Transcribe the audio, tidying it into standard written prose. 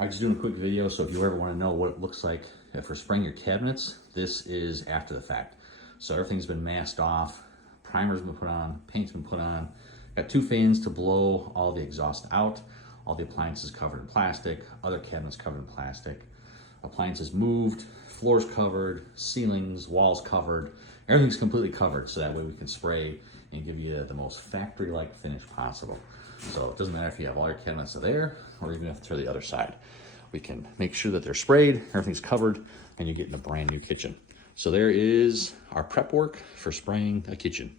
I'm just doing a quick video, so if you ever want to know what it looks like for spraying your cabinets, this is after the fact. So everything's been masked off, primer's been put on, paint's been put on. Got 2 fans to blow all the exhaust out, all the appliances covered in plastic, other cabinets covered in plastic, appliances moved, floors covered, ceilings, walls covered, everything's completely covered, so that way we can spray and give you the most factory-like finish possible. So it doesn't matter if you have all your cabinets there or even if they're the other side. We can make sure that they're sprayed, everything's covered, and you get in a brand new kitchen. So there is our prep work for spraying a kitchen.